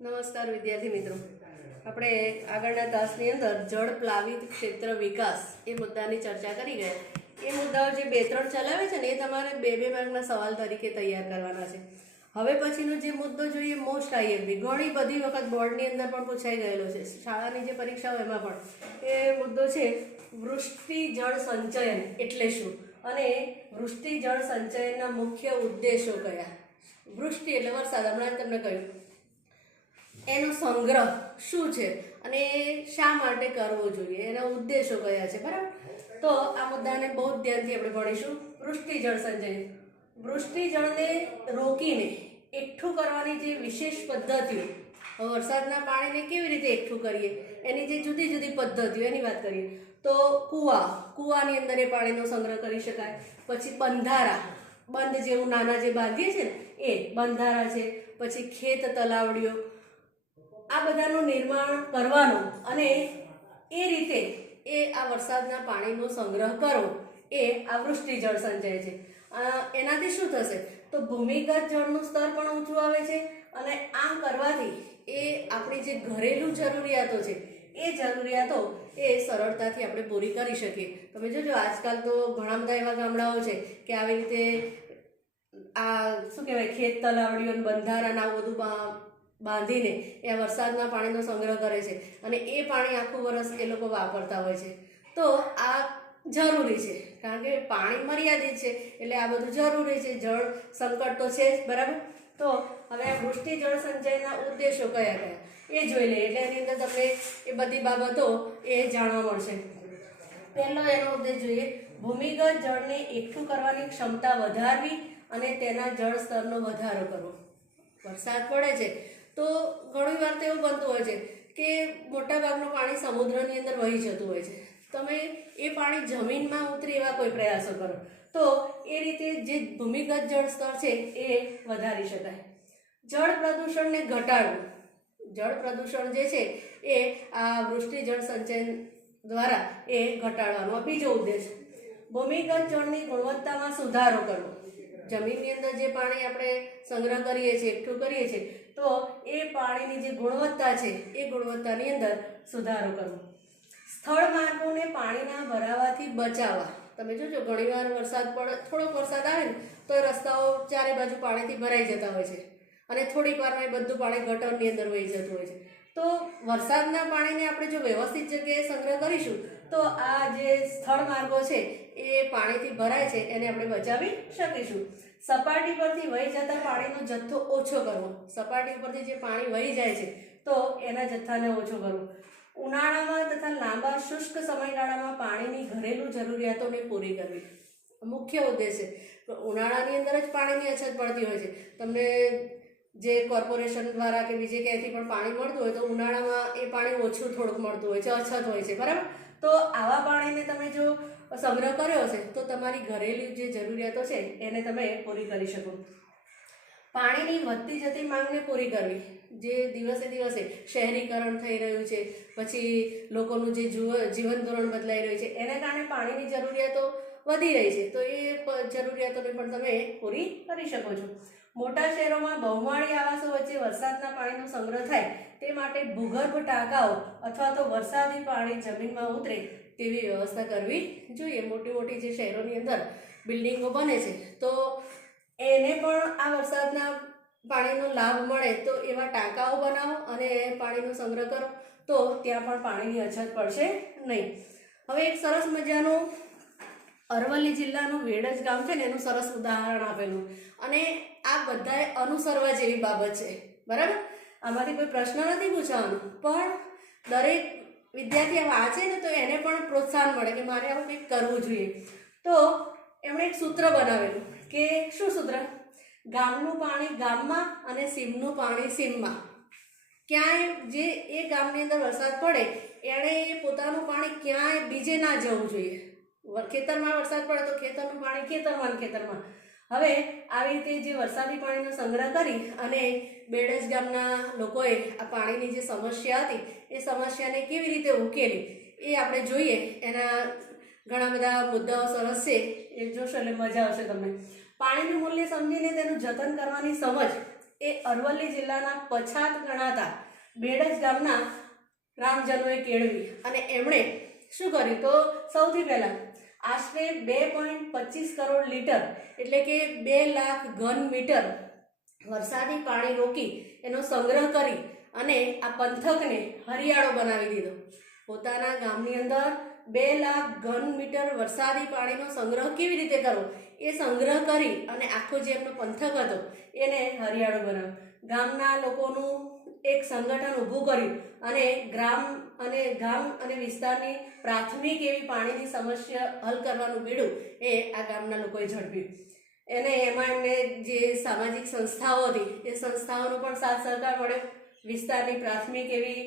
નમસ્કાર વિદ્યાર્થી મિત્રો, આપણે આગળના તાસની અંદર જળ પ્લાવિત ક્ષેત્ર વિકાસ એ મુદ્દાની ચર્ચા કરી ગયા. એ મુદ્દાઓ જે 2-3 ચલાવે છે ને એ તમારે 2-2 માર્કના સવાલ તરીકે તૈયાર કરવાના છે. હવે પછીનો જે મુદ્દો જોઈએ મોસ્ટ આઈએમપી, ઘણી બધી વખત બોર્ડની અંદર પણ પૂછાઈ ગયેલો છે, શાળાની જે પરીક્ષાઓ એમાં પણ એ મુદ્દો છે વૃષ્ટિ જળ સંચયન એટલે શું અને વૃષ્ટિ જળ સંચયનના મુખ્ય ઉદ્દેશો કયા. વૃષ્ટિ એટલે વરસાદ, હમણાં તમને કહ્યું. એનો સંગ્રહ શું છે અને શા માટે કરવો જોઈએ, એના ઉદ્દેશો કયા છે, બરાબર. તો આ મુદ્દાને બહુ ધ્યાનથી આપણે ભણીશું. વૃષ્ટિ જળ સંચય, વૃષ્ટિ જળને રોકીને એકઠું કરવાની જે વિશેષ પદ્ધતિઓ, વરસાદના પાણીને કેવી રીતે એકઠું કરીએ એની જે જુદી જુદી પદ્ધતિઓ એની વાત કરીએ તો કૂવાની અંદર એ પાણીનો સંગ્રહ કરી શકાય. પછી બંધારા, બંધ જેવું નાના જે બાંધીએ છીએ ને એ બંધારા છે. પછી ખેત તલાવડીઓ, આ બધાનું નિર્માણ કરવાનું અને એ રીતે એ આ વરસાદના પાણીનો સંગ્રહ કરવો એ આ વૃષ્ટિ જળ સંચય છે. એનાથી શું થશે તો ભૂમિગત જળનું સ્તર પણ ઊંચું આવે છે અને આમ કરવાથી એ આપણી જે ઘરેલું જરૂરિયાતો છે એ જરૂરિયાતો એ સરળતાથી આપણે પૂરી કરી શકીએ. તમે જોજો આજકાલ તો ઘણા બધા એવા ગામડાઓ છે કે આવી રીતે આ શું કહેવાય ખેત તલાવડીઓ બંધારાને આવું બધું બાંધીને એ વરસાદના પાણીનો સંગ્રહ કરે છે અને એ પાણી આખું વરસ એ લોકો વાપરતા હોય છે. તો આ જરૂરી છે કારણ કે પાણી મર્યાદિત છે એટલે આ બધું જરૂરી છે. જળ સંકટ તો છે જ, બરાબર. તો હવે આ વૃષ્ટિ જળ સંચયના ઉદ્દેશો કયા કયા એ જોઈ લઈએ એટલે એની અંદર તમને એ બધી બાબતો એ જાણવા મળશે. પહેલો એનો ઉદ્દેશ જોઈએ, ભૂમિગત જળને એકઠું કરવાની ક્ષમતા વધારવી અને તેના જળ સ્તરનો વધારો કરવો. વરસાદ પડે છે તો ઘણી વાર તો એવું બનતું હોય છે કે મોટાભાગનું પાણી સમુદ્રની અંદર વહી જતું હોય છે. તમે એ પાણી જમીનમાં ઉતરે એવા કોઈ પ્રયાસો કરો તો એ રીતે જે ભૂમિગત જળ સ્તર છે એ વધારી શકાય. જળ પ્રદૂષણને ઘટાડવું, જળ પ્રદૂષણ જે છે એ આ વૃષ્ટિ જળ સંચયન દ્વારા એ ઘટાડવાનો બીજો ઉદ્દેશ. ભૂમિગત જળની ગુણવત્તામાં સુધારો કરવો, જમીનની અંદર જે પાણી આપણે સંગ્રહ કરીએ છીએ, એકઠું કરીએ છીએ, તો એ પાણીની જે ગુણવત્તા છે એ ગુણવત્તાની અંદર સુધારો કરવો. સ્થળ માર્ગોને પાણીના ભરાવાથી બચાવવા. તમે જોજો ઘણીવાર વરસાદ પડે, થોડોક વરસાદ આવે ને તો રસ્તાઓ ચારે બાજુ પાણીથી ભરાઈ જતા હોય છે અને થોડીક વારમાં એ બધું પાણી ગટરની અંદર વહી જતું હોય છે. તો વરસાદના પાણીને આપણે જો વ્યવસ્થિત જગ્યાએ સંગ્રહ કરીશું તો આ જે સ્થળ માર્ગો છે એ પાણીથી ભરાય છે એને આપણે બચાવી શકીશું. સપાટી પરથી વહી જતા પાણીનો જથ્થો ઓછો કરવો, સપાટી પરથી જે પાણી વહી જાય છે તો એના જથ્થાને ઓછો કરવો. ઉનાળામાં તથા લાંબા શુષ્ક સમયગાળામાં પાણીની ઘરેલું જરૂરિયાતોને પૂરી કરવી મુખ્ય ઉદ્દેશ છે. ઉનાળાની અંદર જ પાણીની અછત પડતી હોય છે. તમને જે કોર્પોરેશન દ્વારા કે બીજે ક્યાંયથી પણ પાણી મળતું હોય તો ઉનાળામાં એ પાણી ઓછું થોડુંક મળતું હોય છે, અછત હોય છે, બરાબર. તો આવા પાણીને તમે જો સંગ્રહ કર્યો હશે તો તમારી ઘરેલું જે જરૂરિયાતો છે એને તમે પૂરી કરી શકો. પાણીની વધતી જતી માંગને પૂરી કરવી, જે દિવસે દિવસે શહેરીકરણ થઈ રહ્યું છે, પછી લોકોનું જે જીવન ધોરણ બદલાઈ રહ્યું છે એના કારણે પાણીની જરૂરિયાતો વધી રહી છે, તો એ જરૂરિયાતોને પણ તમે પૂરી કરી શકો છો. મોટા શહેરોમાં બહુમાળી આવાસો વચ્ચે વરસાદના પાણીનો સંગ્રહ થાય તે માટે ભૂગર્ભ ટાંકાઓ અથવા તો વરસાદી પાણી જમીનમાં ઉતરે તેવી વ્યવસ્થા કરવી જોઈએ. મોટી મોટી જે શહેરોની અંદર બિલ્ડિંગો બને છે તો એને પણ આ વરસાદના પાણીનો લાભ મળે તો એવા ટાંકાઓ બનાવો અને પાણીનો સંગ્રહ કરો તો ત્યાં પણ પાણીની અછત પડશે નહીં. હવે એક સરસ મજાનું અરવલ્લી જિલ્લાનું વેડજ ગામ છે ને એનું સરસ ઉદાહરણ આપેલું અને આ બધાએ અનુસરવા જેવી બાબત છે, બરાબર. આમાંથી કોઈ પ્રશ્ન નથી પૂછવાનો પણ દરેક વિદ્યાર્થી વાંચે ને તો એને પણ પ્રોત્સાહન મળે કે મારે આવું કંઈક કરવું જોઈએ. તો એમણે એક સૂત્ર બનાવેલું કે શું સૂત્ર? ગામનું પાણી ગામમાં અને સીમનું પાણી સીમમાં. ક્યાંય જે એ ગામની અંદર વરસાદ પડે એણે પોતાનું પાણી ક્યાંય બીજે ના જવું જોઈએ. ખેતરમાં વરસાદ પડે તો ખેતરનું પાણી ખેતરમાં. હવે આવી રીતે જે વરસાદી પાણીનો સંગ્રહ કરી અને બેડજ ગામના લોકોએ આ પાણીની જે સમસ્યા હતી એ સમસ્યાને કેવી રીતે ઉકેલી એ આપણે જોઈએ. એના ઘણા બધા મુદ્દાઓ સરસ છે, એ જોશો એટલે મજા આવશે તમને. પાણીનું મૂલ્ય સમજીને તેનું જતન કરવાની સમજ એ અરવલ્લી જિલ્લાના પછાત ગણાતા બેડજ ગામના ગ્રામજનોએ કેળવી અને એમણે શું કર્યું તો સૌથી પહેલાં આશરે 2.25 કરોડ લીટર એટલે કે 2 લાખ ઘન મીટર વરસાદી પાણી રોકી એનો સંગ્રહ કરી અને આ પંથકને હરિયાળો બનાવી દીધો. પોતાના ગામની અંદર 2 લાખ ઘન મીટર વરસાદી પાણીનો સંગ્રહ કેવી રીતે કરવો એ સંગ્રહ કરી અને આખો જે એમનો પંથક હતો એને હરિયાળો બનાવ્યો. ગામના લોકોનું એક સંગઠન ઊભું કર્યું અને ગામ અને વિસ્તારની પ્રાથમિક એવી પાણીની સમસ્યા હલ કરવાનું બીડું એ આ ગામના લોકોએ ઝડપ્યું. એમાં એમને જે સામાજિક સંસ્થાઓ હતી એ સંસ્થાઓનો પણ સાથ સહકાર મળ્યો. વિસ્તારની પ્રાથમિક એવી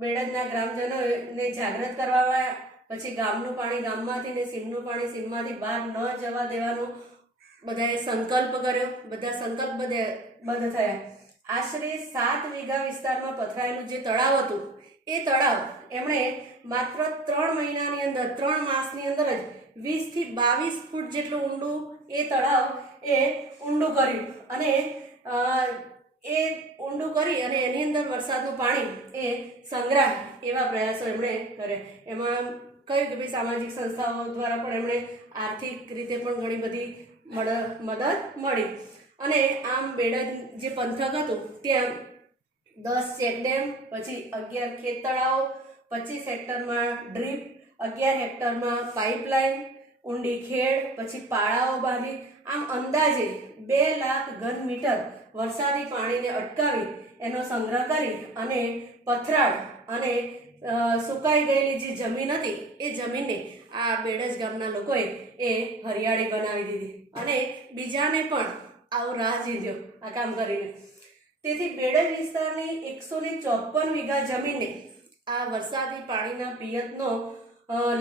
બેડજના ગ્રામજનોને જાગૃત કરવામાં, પછી ગામનું પાણી ગામમાંથી ને સીમનું પાણી સીમમાંથી બહાર ન જવા દેવાનો બધાએ સંકલ્પ કર્યો. બધા સંકલ્પબદ્ધ થયા. આશરે 7 વીઘા વિસ્તારમાં પથરાયેલું જે તળાવ હતું એ તળાવ એમણે માત્ર 3 મહિનાની અંદર 3 માસની અંદર જ 20 થી 22 ફૂટ જેટલું ઊંડું એ તળાવ એ ઊંડું કર્યું અને એની અંદર વરસાદનું પાણી એ સંગ્રહ એવા પ્રયાસો એમણે કર્યા. એમાં કહ્યું કે ભાઈ સામાજિક સંસ્થાઓ દ્વારા પણ એમણે આર્થિક રીતે પણ ઘણી બધી મદદ મળી અને આમ બેડજ જે પંથક હતું ત્યાં 10 ચેકડેમ, પછી 11 ખેત તળાવો, 25 હેક્ટરમાં ડ્રીપ, 11 હેક્ટરમાં પાઇપલાઇન, ઊંડી ખેડ, પછી પાળાઓ બાંધી આમ અંદાજે 2 લાખ ઘન મીટર વરસાદી પાણીને અટકાવી એનો સંગ્રહ કરી અને પથરાળ અને સુકાઈ ગયેલી જે જમીન હતી એ જમીનને આ બેડજ ગામના લોકોએ એ હરિયાળી બનાવી દીધી અને બીજાને પણ આવો રાહ ચીંધ્યો આ કામ કરીને. તેથી બેડજ વિસ્તારની 154 વીઘા જમીનને આ વરસાદી પાણીના પિયતનો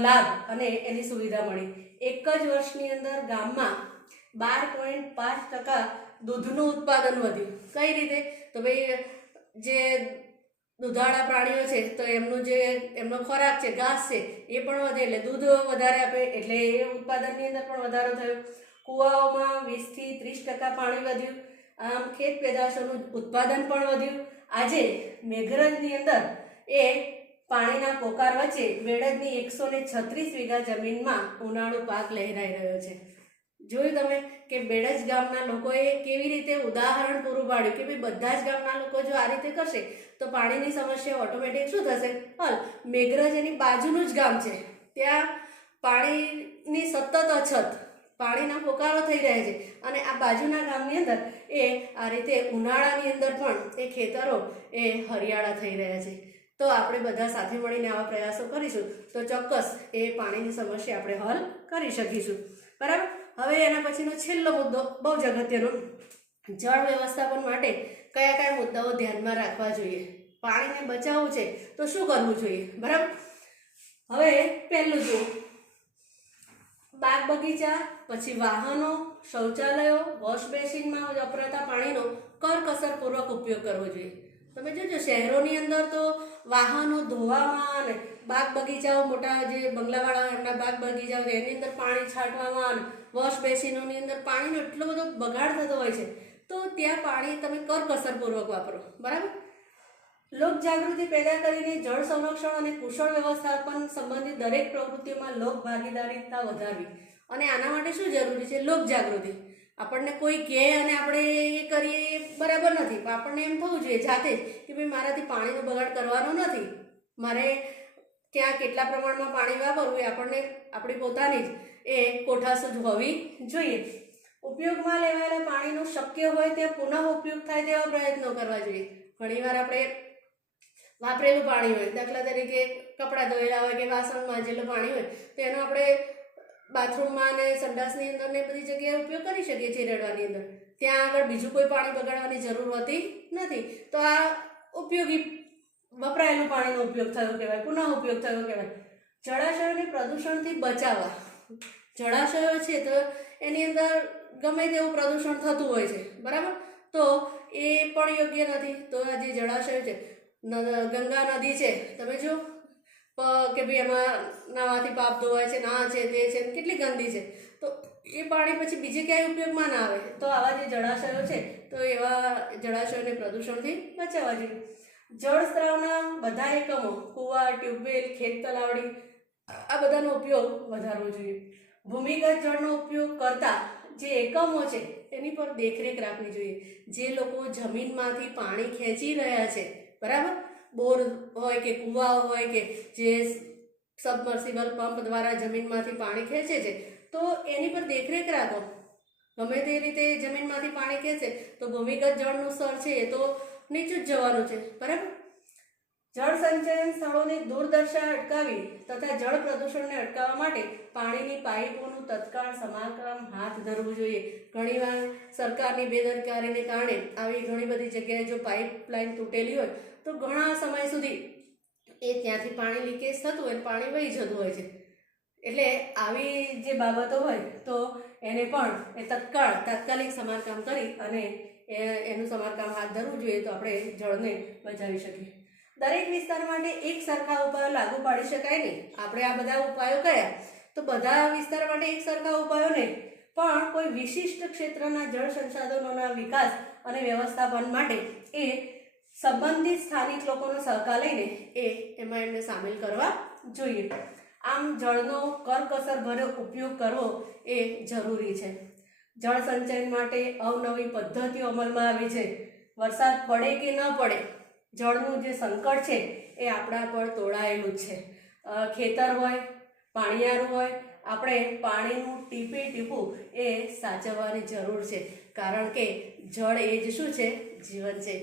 લાભ અને એની સુવિધા મળી. એક જ વર્ષની અંદર ગામમાં 12.5% દૂધનું ઉત્પાદન વધ્યું. કઈ રીતે? તો ભાઈ જે દૂધાળા પ્રાણીઓ છે તો એમનો ખોરાક છે, ઘાસ છે, એ પણ વધે એટલે દૂધ વધારે આપે એટલે એ ઉત્પાદનની અંદર પણ વધારો થયો. કૂવાઓમાં 20 થી 30% પાણી વધ્યું. આમ ખેત પેદાશોનું ઉત્પાદન પણ વધ્યું. આજે મેઘરજની અંદર એ પાણીના પોકાર વચ્ચે બેડજની 136 વીઘા જમીનમાં ઉનાળુ પાક લહેરાઈ રહ્યો છે. જોયું તમે કે બેડજ ગામના લોકોએ કેવી રીતે ઉદાહરણ પૂરું પાડ્યું કે ભાઈ બધા જ ગામના લોકો જો આ રીતે કરશે તો પાણીની સમસ્યા ઓટોમેટિક શું થશે? હલ, મેઘરજ એની બાજુનું જ ગામ છે, ત્યાં પાણીની સતત અછત, પાણીના પોકારો થઈ રહ્યા છે અને આ બાજુના ગામની અંદર એ આ રીતે ઉનાળાની અંદર પણ એ ખેતરો એ હરિયાળા થઈ રહ્યા છે. તો આપણે બધા સાથે મળીને આવા પ્રયાસો કરીશું તો ચોક્કસ એ પાણીની સમસ્યા આપણે હલ કરી શકીશું. બરાબર. હવે એના પછીનો છેલ્લો મુદ્દો બહુ જ અગત્યનો, જળ વ્યવસ્થાપન માટે કયા કયા મુદ્દાઓ ધ્યાનમાં રાખવા જોઈએ, પાણીને બચાવવું છે તો શું કરવું જોઈએ. બરાબર. હવે પહેલું જુઓ, બાગ બગીચા, પછી વાહનો, શૌચાલયો, વોશ બેસિનમાં વપરાતા પાણીનો કરકસરપૂર્વક ઉપયોગ કરવો જોઈએ. તમે જોજો શહેરોની અંદર તો વાહનો ધોવામાં અને બાગ બગીચાઓ, મોટા જે બંગલાવાળા એમના બાગ બગીચાઓ છે એની અંદર પાણી છાંટવામાં અને વોશ બેસિનોની અંદર પાણીનો એટલો બધો બગાડ થતો હોય છે તો ત્યાં પાણી તમે કરકસરપૂર્વક વાપરો. બરાબર. લોકજાગૃતિ પેદા કરીને જળ સંરક્ષણ અને કુશળ વ્યવસ્થાપન સંબંધિત દરેક પ્રવૃત્તિઓમાં લોક ભાગીદારીતા વધારવી. અને આના માટે શું જરૂરી છે? લોકજાગૃતિ. આપણને કોઈ કહે અને આપણે એ કરીએ એ બરાબર નથી. આપણને એમ થવું જોઈએ જાતે જ કે ભાઈ મારાથી પાણીનો બગાડ કરવાનો નથી, મારે ક્યાં કેટલા પ્રમાણમાં પાણી વાપરવું એ આપણને આપણી પોતાની જ એ કોઠાસૂઝ હોવી જોઈએ. ઉપયોગમાં લેવાયેલા પાણીનો શક્ય હોય ત્યાં પુનઃ ઉપયોગ થાય તેવા પ્રયત્નો કરવા જોઈએ. ઘણીવાર આપણે વાપરેલું પાણી હોય, દાખલા તરીકે કપડાં ધોયેલા હોય કે વાસણ માંજેલું પાણી હોય તો એનો આપણે બાથરૂમમાં અને સંડાસની અંદર ને બધી જગ્યાએ ઉપયોગ કરી શકીએ છીએ. રેડવાની અંદર ત્યાં આગળ બીજું કોઈ પાણી બગાડવાની જરૂર હોતી નથી. તો આ ઉપયોગી વપરાયેલું પાણીનો ઉપયોગ થયો કહેવાય, પુનઃ ઉપયોગ થયો કહેવાય. જળાશયોને પ્રદૂષણથી બચાવવા. જળાશયો છે તો એની અંદર ગમે તેવું પ્રદૂષણ થતું હોય છે. બરાબર. તો એ પણ યોગ્ય નથી. તો આ જે જળાશયો છે, ગંગા નદી છે, તમે જો કે ભાઈ એમાં નાવાથી પાપ ધોવાય છે, ના છે તે છે, કેટલી ગંદી છે. તો એ પાણી પછી બીજે ક્યાંય ઉપયોગમાં ના આવે. તો આવા જે જળાશયો છે તો એવા જળાશયોને પ્રદૂષણથી બચાવવા જોઈએ. જળ સ્ત્રાવના બધા એકમો, કૂવા, ટ્યુબવેલ, ખેત તલાવડી, આ બધાનો ઉપયોગ વધારવો જોઈએ. ભૂમિગત જળનો ઉપયોગ કરતા જે એકમો છે એની પર દેખરેખ રાખવી જોઈએ. જે લોકો જમીનમાંથી પાણી ખેંચી રહ્યા છે, બરાબર, બોર હોય કે કૂવા હોય કે જે સબમર્સિબલ પંપ દ્વારા જમીનમાંથી પાણી ખેંચે છે, તો એની પર દેખરેખ રાખો. ગમે તે રીતે જમીનમાંથી પાણી ખેંચે તો ભૂમિગત જળનું સ્તર છે એ તો નીચું જ જવાનું છે, બરાબર. જળ સંચયન સ્થળોની દુર્દશા અટકાવી તથા જળ પ્રદૂષણને અટકાવવા માટે પાણીની પાઇપોનું તત્કાળ સમારકામ હાથ ધરવું જોઈએ. ઘણીવાર સરકારની બેદરકારીને કારણે આવી ઘણી બધી જગ્યાએ જો પાઇપલાઇન તૂટેલી હોય તો ઘણા સમય સુધી એ ત્યાંથી પાણી લીકેજ થતું હોય, પાણી વહી જતું હોય છે. એટલે આવી જે બાબતો હોય તો એને પણ એ તાત્કાલિક સમારકામ કરી અને એનું સમારકામ હાથ ધરવું જોઈએ, તો આપણે જળને બચાવી શકીએ. દરેક વિસ્તાર માટે એક સરખા ઉપાયો લાગુ પાડી શકાય નહીં. આપણે આ બધા ઉપાયો કયા, તો બધા વિસ્તાર માટે એક સરખા ઉપાયો નહીં, પણ કોઈ વિશિષ્ટ ક્ષેત્રના જળ સંસાધનોના વિકાસ અને વ્યવસ્થાપન માટે એ સંબંધિત સ્થાનિક લોકોનો સહકાર લઈને એમાં એમને સામેલ કરવા જોઈએ. આમ જળનો કરકસરભર્યો ઉપયોગ કરવો એ જરૂરી છે. જળ સંચયન માટે અવનવી પદ્ધતિઓ અમલમાં આવી છે. વરસાદ પડે કે ન પડે, જળનું જે સંકટ છે એ આપણા પર તોડાયેલું જ છે. ખેતર હોય, પાણીયારું હોય, આપણે પાણીનું ટીપે ટીપું એ સાચવવાની જરૂર છે, કારણ કે જળ એ જ શું છે, જીવન છે.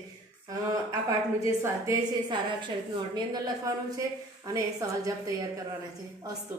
આ પાઠનું જે સ્વાધ્યાય છે સારા અક્ષર નોટની અંદર લખવાનું છે અને સવાલ જવાબ તૈયાર કરવાના છે. અસ્તુ.